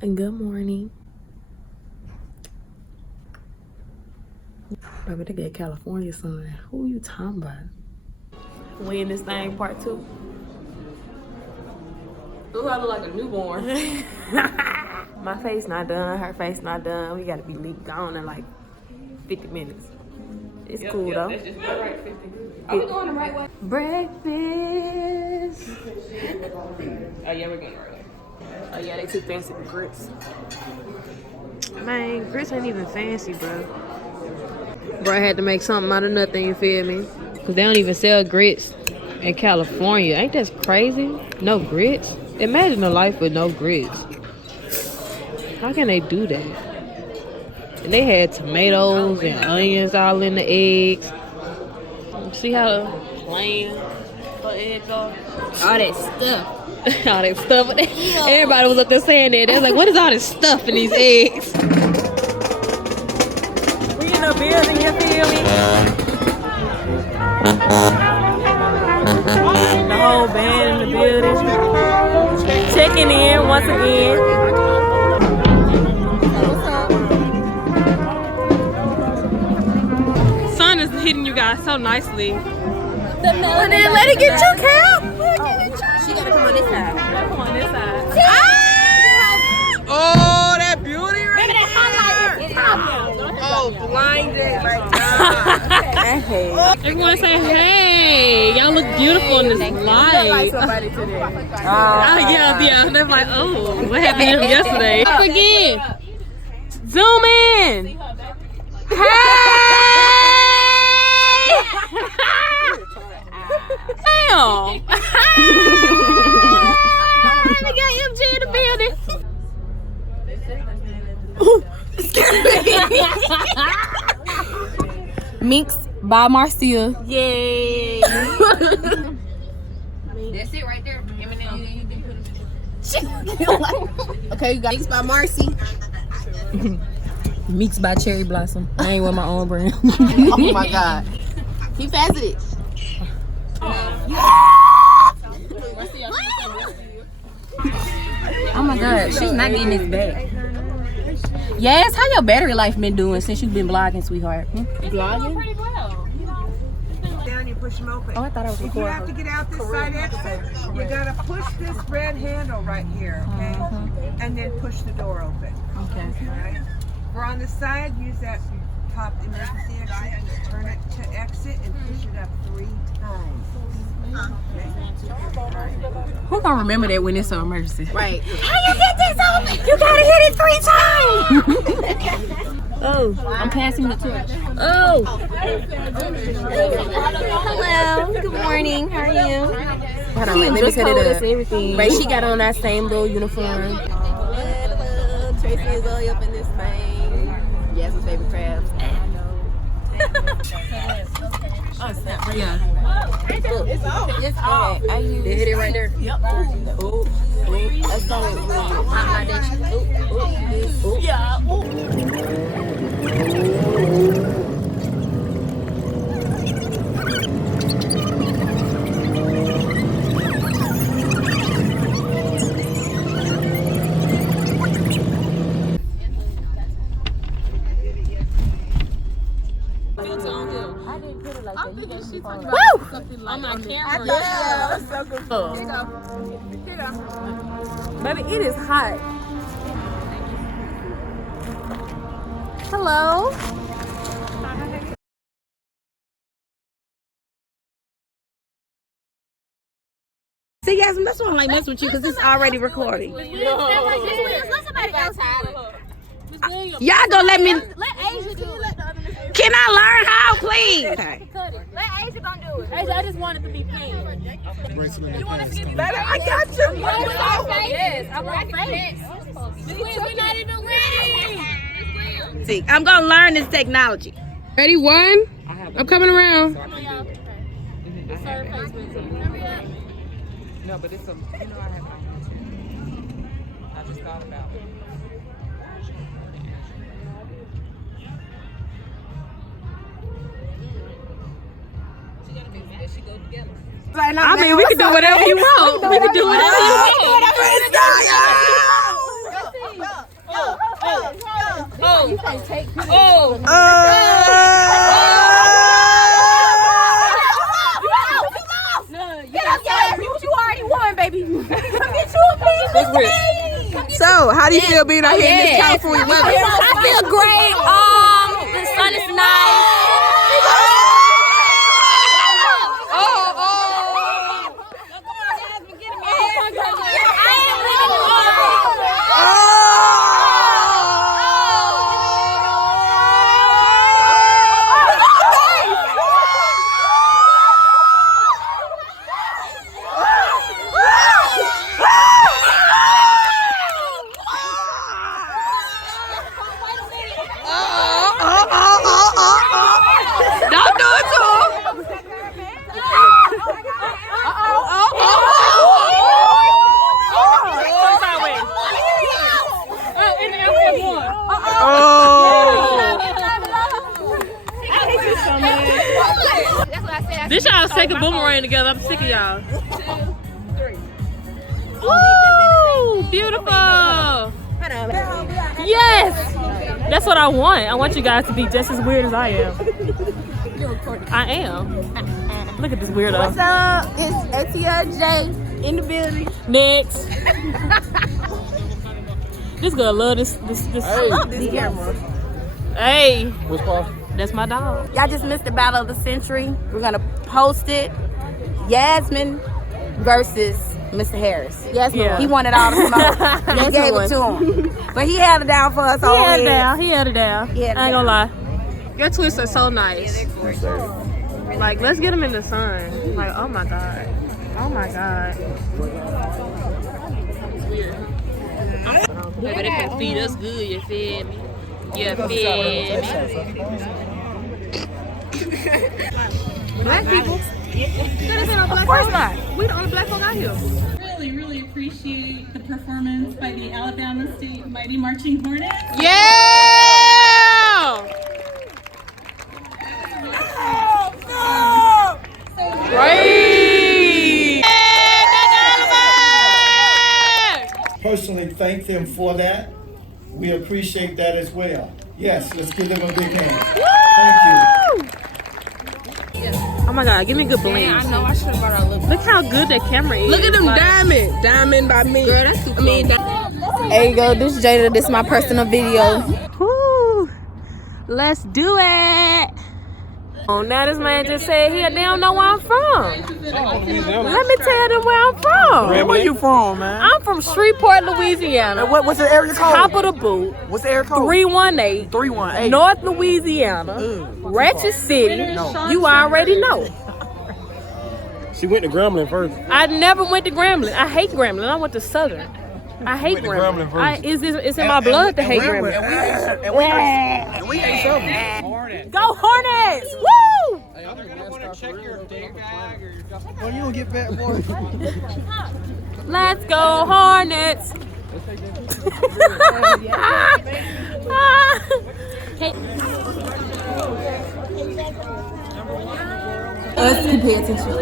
And good morning. Baby, they get California sun. Who you talking about? We in this thing part 2. Ooh, I look like a newborn. My face not done, her face not done. We gotta be gone in like 50 minutes. It's cool though. That's just the right 50. Are we going the right way? Breakfast. Oh yeah, we're going the right way. Oh yeah, they too fancy for grits. Man, grits ain't even fancy, bro. Bro, I had to make something out of nothing, you feel me? Cause they don't even sell grits in California. Ain't that crazy? No grits? Imagine a life with no grits. How can they do that? And they had tomatoes and onions all in the eggs. See how plain her eggs are? All that stuff. All that stuff. Everybody was up there saying that. They was like, what is all this stuff in these eggs? We in the building, you feel me? The whole band in the building. Checking in once again. Sun is hitting you guys so nicely. Well, then let it get your cap. She gotta come on this side. Come on this side. Oh, that beauty right That highlight. Oh, blinded right now. Everyone say, hey, y'all look beautiful in this light. Somebody today. Yeah. They're like, oh, what happened to him yesterday? Again. Zoom in. Hey! Damn. We got MG in the building. Mix by Marcia. Yay. That's it right there. Okay, you got Mix by Marcy. Mix by Cherry Blossom. I ain't with my own brand. Oh my god. Keep fast it. Oh my god, she's not getting this back. Yes, how your battery life been doing since you've been blogging, sweetheart? Blogging? Pretty well. Down, you push them open. Oh, I thought I was If you recording. have to get out this side exit, you gotta push this red handle right here, okay? And then push the door open. Okay. Alright? We're on the side, use that top emergency exit, turn it to exit and push it up 3 times. Who gonna remember that when it's an emergency? Right. How you get this on? You gotta hit it 3 times. Oh, I'm passing the torch. Oh. Hello. Good morning. How are you? Hold on, let me set it up. Right, she got on that same little uniform. Hello. Tracy is all up in this thing. Yasmine's favorite crabs. I know. Oh, snap. Yeah. It's off. It's off. Okay. They hit it right there. Yep. Oh. Let's go. Yeah. On my camera. Yeah, that's so good. Here you go. Here you go. Baby, it is hot. Hello. See, Yasmine, that's why I like messing with you, because it's already recording. Let somebody else do it. Y'all gonna let me... Let Asia do it. Can I learn how, please? Okay. Let Asia gonna do it. Asia, I just want it to be pink. You want us to give you Baby, I got you. Yes, I want face. We're not even ready. See, I'm gonna learn this technology. Ready, 1. I'm coming around. No, but it's a, you know, I have my I just thought about it. I mean, we can do whatever you want. We can do whatever you want. You already won, baby. Come get you a piece. So, how do you feel being out here in this California weather? I feel great. The sun is nice. This y'all second boomerang together. I'm sick of y'all. 2, 3. Woo! Beautiful. Yes! That's what I want. I want you guys to be just as weird as I am. I am. Look at this weirdo. What's up? It's ATLJ in the building. Next. This girl love this. I love this camera. Hey. What's Paul? That's my dog. Y'all just missed the battle of the century. We're gonna post it. Yasmine versus Mr. Harris. Yeah. He wanted all the smoke. We gave it to him. But he held it down for us all. He had it down. I ain't gonna lie. Your twists are so nice. Like, let's get them in the sun. Like, oh my God. Oh my God. Baby, they can feed us good, you feel me? You feel me? Black people? Of course not. We the only black folk out here. Really appreciate the performance by the Alabama State Mighty Marching Hornets. Yeah! Great! Personally thank them for that. We appreciate that as well. Yes, let's give them a big hand. Thank you. Oh my God, give me a good blend. I know I should have brought our Look how good that camera is. Look at them diamond by me. Girl, that's too close. There you go. This is Jada. This is my personal video. Woo. Let's do it. Oh, now this man just said they don't know where I'm from. Let me tell them where I'm from. Where you from, man? I'm from Shreveport, Louisiana. What's the area code? Top of the boot. What's the area code? 318. 318. North Louisiana. Ratchet City. You already know. She went to Grambling first. I never went to Grambling. I hate Grambling. I went to Southern. I hate went to Grambling Grambling. It's in my blood to hate Grambling. And we ate something. Go Hornets! Woo! Hey, I'm gonna check your bag or your duffel. Well, you don't get back more. Let's go Hornets! Us can pay attention.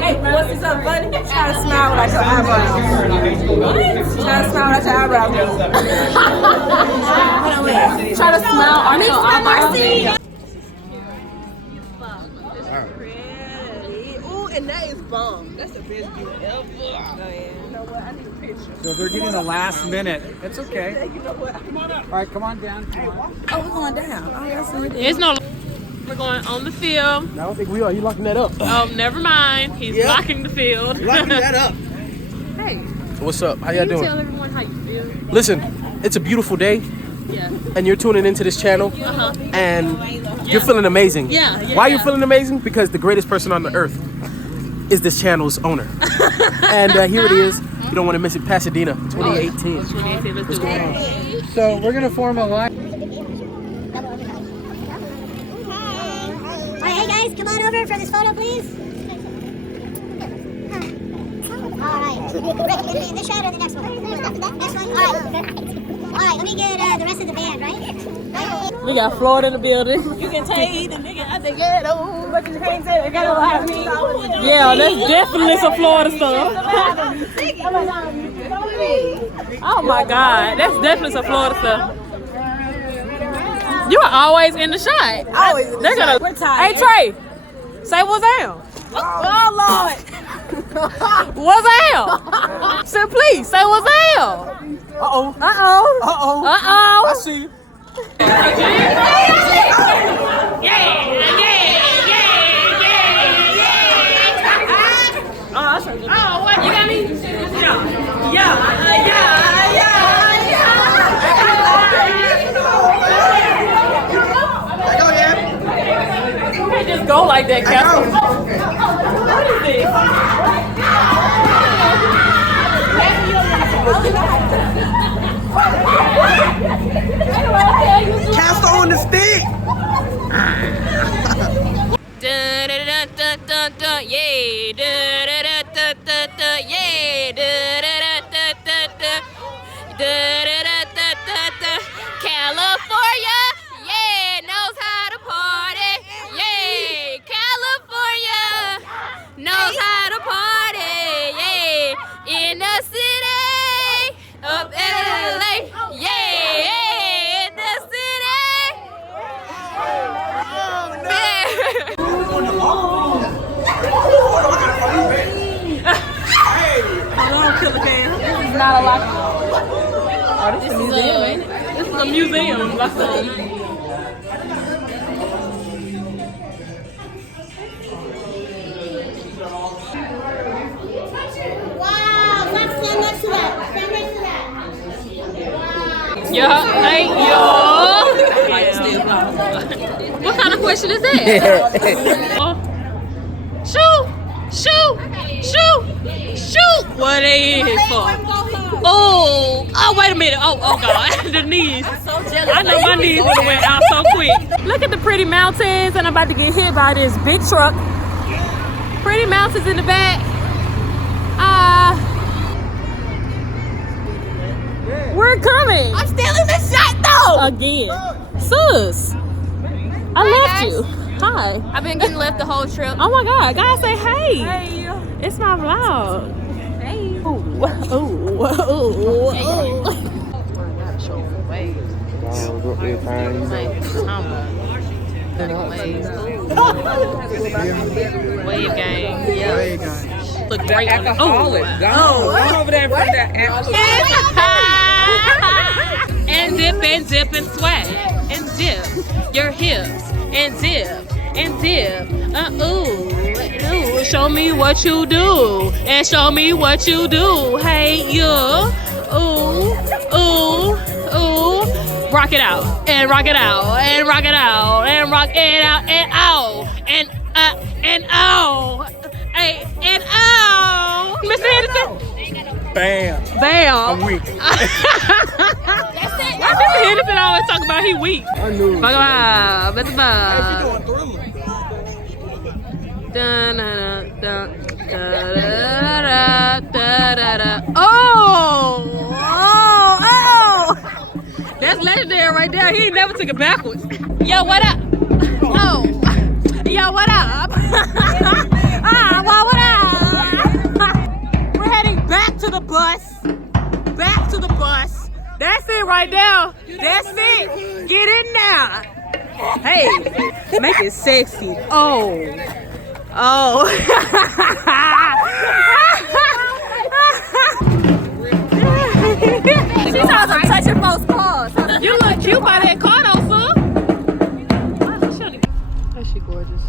Hey, what's this up, buddy? Try to smile like your eyebrows. Try to smile like your eyebrows. Try to smile like your eyebrows. Ooh, and that is bomb. That's the best view ever. You know what? I need a picture. So they're getting the last minute. It's okay. You know what? Come on up. All right, come on down. Come on. Oh, we're going down. Oh, that's right. It's no. We're going on the field. I don't think we are. You locking that up? Oh, never mind. He's locking the field. Locking that up. Hey. What's up? How y'all doing? Tell everyone how you feel. Listen, it's a beautiful day. Yeah. And you're tuning into this channel. And you're feeling amazing. Yeah. Why you're feeling amazing? Because the greatest person on the earth is this channel's owner. And here it is. You don't want to miss it. Pasadena, 2018. 2018. Let's do it. So we're gonna form a line. Hey guys, come on over for this photo, please. All right. This shot or the next one? Next one? All right. All right, let me get the rest of the band, right? We got Florida in the building. You can take the nigga out the ghetto, but you can't take the ghetto out of me. Yeah, that's definitely some Florida stuff. Oh my God, that's definitely some Florida stuff. You are always in the shot. Always. They're gonna. Hey Trey, say what's down. Oh Lord. What's down? Say please, say what's down. Uh-oh. Uh-oh. Uh-oh. Uh-oh. I see you. Oh, what? You got me? Yeah. You can't just go like that, Captain. What is this? Cast on the stick. Dun, dun, dun, dun, dun, dun, yeah. Dun, dun, dun, dun, dun, dun, yeah. Dun, dun, dun, dun, dun, dun, dun, dun, dun, dun, dun. California, yeah, knows how to party. Yeah, California knows how to party. Yeah, in the city of LA. Yeah, in the city. This is not a lock. Oh, this is a museum, ain't it? This is a museum. That's Wow, let's stand next to that. Stand next to that. yeah, hey, yo. What kind of question is that? Shoot! What they in here for? Oh, wait a minute. Oh God, the knees. I know my knees would have went out so quick. Look at the pretty mountains, and I'm about to get hit by this big truck. Pretty mountains in the back. We're coming. I'm still in the shot though. Again. Sus, I left you. Hi. I've been getting left the whole trip. Oh my God, guys say hey. Hey. It's my vlog. Hey. Ooh. I gotta show the waves. Wave gang. Yeah. Wave gang. Look great. Alcoholic. Go over there in front of that alcohol. And dip and swag. And dip your hips. And dip. Ooh, show me what you do. And show me what you do. Hey, you. Ooh. Rock it out. And rock it out. And rock it out. And rock it out. And ow. And ow. Hey, and ow. Mr. Henderson. Bam. I'm weak. Mr. Henderson always talk about he weak. I knew. Talk about, Hey, she doing Thriller. Oh! That's legendary right there. He ain't never took it backwards. Yo, what up? Oh. Yo, what up? Well, what up? We're heading back to the bus. That's it right there. That's it. Get in there. Hey, make it sexy. Oh. She tries to touch your folks' paws. You look cute by that car though, son. Oh, she gorgeous.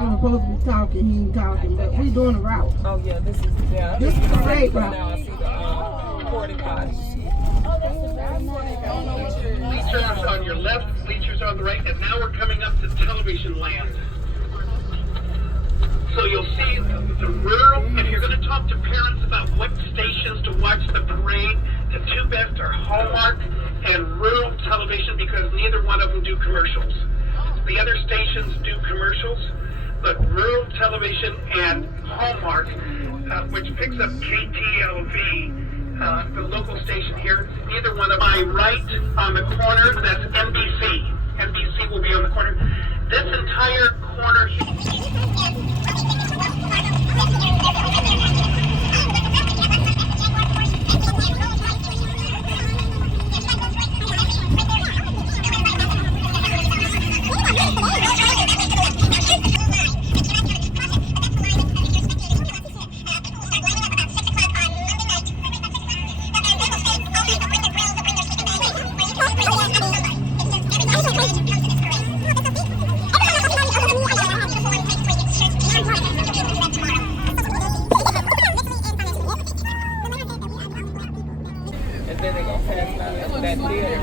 I'm supposed to be talking, he ain't talking, but we doing a route. Oh yeah, this is This is the race route. now. I see the recording body. Bleachers on your left, bleachers on the right, and now we're coming up to television land. So you'll see the rural, if you're going to talk to parents about what stations to watch the parade, the two best are Hallmark and rural television because neither one of them do commercials. The other stations do commercials, but rural television and Hallmark which picks up KTLV, the local station here. Neither one of my right on the corner, that's NBC. NBC will be on the corner. This entire corner here. And then they gonna pass out that theater.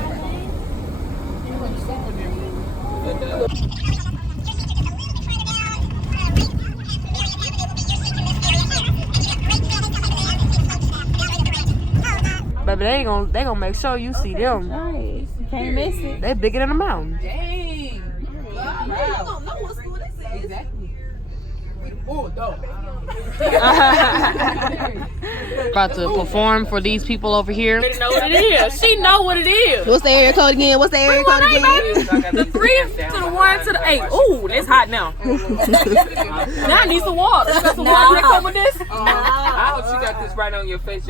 Baby, they gonna make sure you see them. Nice. You can't miss it. They bigger than a mountain. Dang. Wow. You don't know what school this is. Exactly. About to perform for these people over here. They know what it is. She know what it is. What's the area code again? What's the area code again? The 3 to the 1 to the 8. Ooh, it's hot now. Now I need some water. You got some water that come with this? I hope you got this right on your face.